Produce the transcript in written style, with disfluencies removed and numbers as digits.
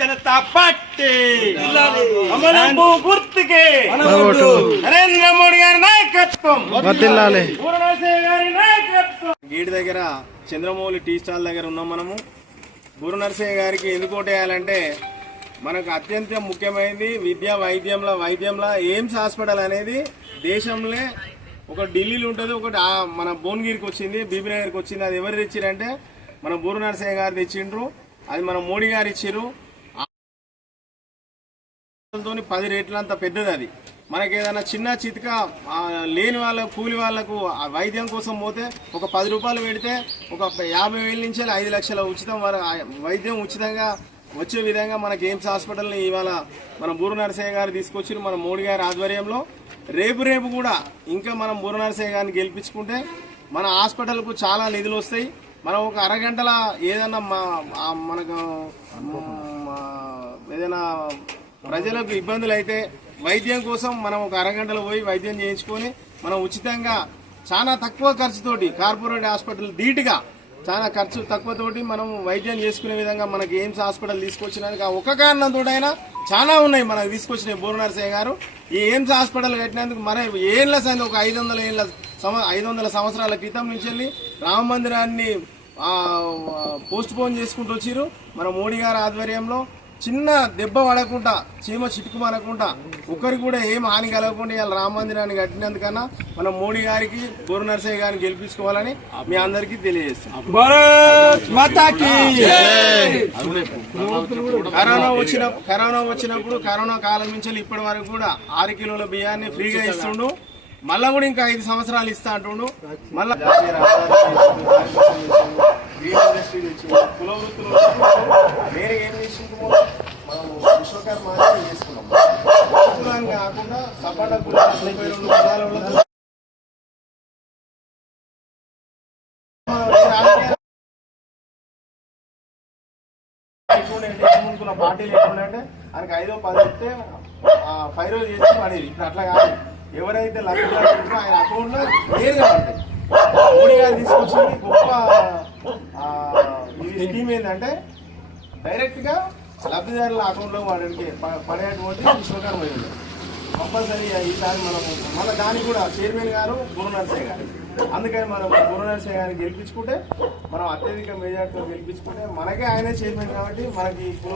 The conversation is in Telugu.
जनता पार्टी గుర్తుకే నరేంద్ర మోడీ గారి నాయకత్వం గేట్ దగ్గర చంద్రమౌళి టీ స్టాల్ దగ్గర ఉన్నాం మనము. బూర నరసయ్య గారికి ఎందుకు ఓటేయాలంటే మనకు అత్యంత ముఖ్యమైనది విద్య వైద్యంలో ఎయిమ్స్ హాస్పిటల్ అనేది దేశంలో ఒక ఢిల్లీలో ఉంటుంది, ఒకటి మన భువనగిరికి వచ్చింది, బీబీనగర్కి వచ్చింది. అది ఎవరు తెచ్చిరంటే మన బూర నరసయ్య గారు తెచ్చిండ్రు. అది మన మోడీ గారు ఇచ్చిర్రు. 10 రేట్ల అంత పెద్దది. అది మనకి ఏదైనా చిన్న చితక లేని వాళ్ళకు కూలి వాళ్లకు వైద్యం కోసం పోతే ఒక 10 రూపాయలు పెడితే ఒక 50,000 నుంచి 5 లక్షల ఉచితం వైద్యం ఉచితంగా వచ్చే విధంగా మనకి ఎయిమ్స్ హాస్పిటల్ని ఇవాళ మన బూర నరసయ్య గారు తీసుకొచ్చి మన మోడీ గారి ఆధ్వర్యంలో రేపు కూడా ఇంకా మనం బూర నరసయ్య గారిని గెలిపించుకుంటే మన హాస్పిటల్కు చాలా నిధులు వస్తాయి. మనం ఒక అరగంటల ఏదైనా మనకు ఏదైనా ప్రజలకు ఇబ్బందులు అయితే వైద్యం కోసం మనం ఒక అరగంటలో పోయి వైద్యం చేయించుకొని మనం ఉచితంగా చాలా తక్కువ ఖర్చుతోటి కార్పొరేట్ హాస్పిటల్ ధీటుగా చాలా ఖర్చు తక్కువతోటి మనం వైద్యం చేసుకునే విధంగా మనకి ఎయిమ్స్ హాస్పిటల్ తీసుకొచ్చినందుకు ఒక కారణంతో అయినా చాలా ఉన్నాయి మనకు తీసుకొచ్చిన బూర నరసయ్య గారు. ఈ ఎయిమ్స్ హాస్పిటల్ కట్టినందుకు మన ఏళ్ళ సంది ఒక 500 సంవత్సరాల క్రితం నుంచి వెళ్ళి రామ మందిరాన్ని పోస్ట్ పోన్ చేసుకుంటూ వచ్చిర్రు. మన మోడీ గారి ఆధ్వర్యంలో చిన్న దెబ్బ పడకుండా చీమ చిటుకు మనకుండా ఒకరికి కూడా ఏం హాని కలగకుండా ఇలా రామ మందిరాన్ని కట్టినందుకన్నా మనం మోడీ గారికి బూర నరసయ్య గారిని గెలిపించుకోవాలని మీ అందరికీ తెలియజేస్తాం. కరోనా వచ్చినప్పుడు కరోనా కాలం నుంచి ఇప్పటి వరకు కూడా 6 కిలోల బియ్యాన్ని ఫ్రీగా ఇస్తుండు. మళ్ళా కూడా ఇంకా 5 సంవత్సరాలు ఇస్తా అంటుండు. మళ్ళా కుల వృత్తులు వేరే ఏం చేసుకుంటూ మనం విశ్వకర్మ చేసుకున్నాం. కులాన్ని కాకుండా సపాట కులాలు 32 కులాల పార్టీలు ఎట్లుంటే ఆయనకి 5 10 ఇస్తే 5 రోజులు చేసి పడేది. ఇప్పుడు అట్లా కాదు. ఎవరైతే లబ్ధిదారు ఉంటారో ఆయన అకౌంట్లో నేరుగా పడతాయి. మోడీ గారు తీసుకొచ్చింది గొప్ప ఈ స్కీమ్ ఏంటంటే డైరెక్ట్ గా లబ్ధిదారుల అకౌంట్లో వాడికి పడేటువంటి విశ్వకర్మ కంపల్సరీ. ఈసారి మళ్ళీ దానికి కూడా చైర్మన్ గారు బూర నరసయ్య గారు. అందుకని మనం బూర నరసయ్య గారిని గెలిపించుకుంటే మనం అత్యధిక మెజార్టీతో గెలిపించుకుంటే మనకే ఆయనే చైర్మన్ కాబట్టి మనకి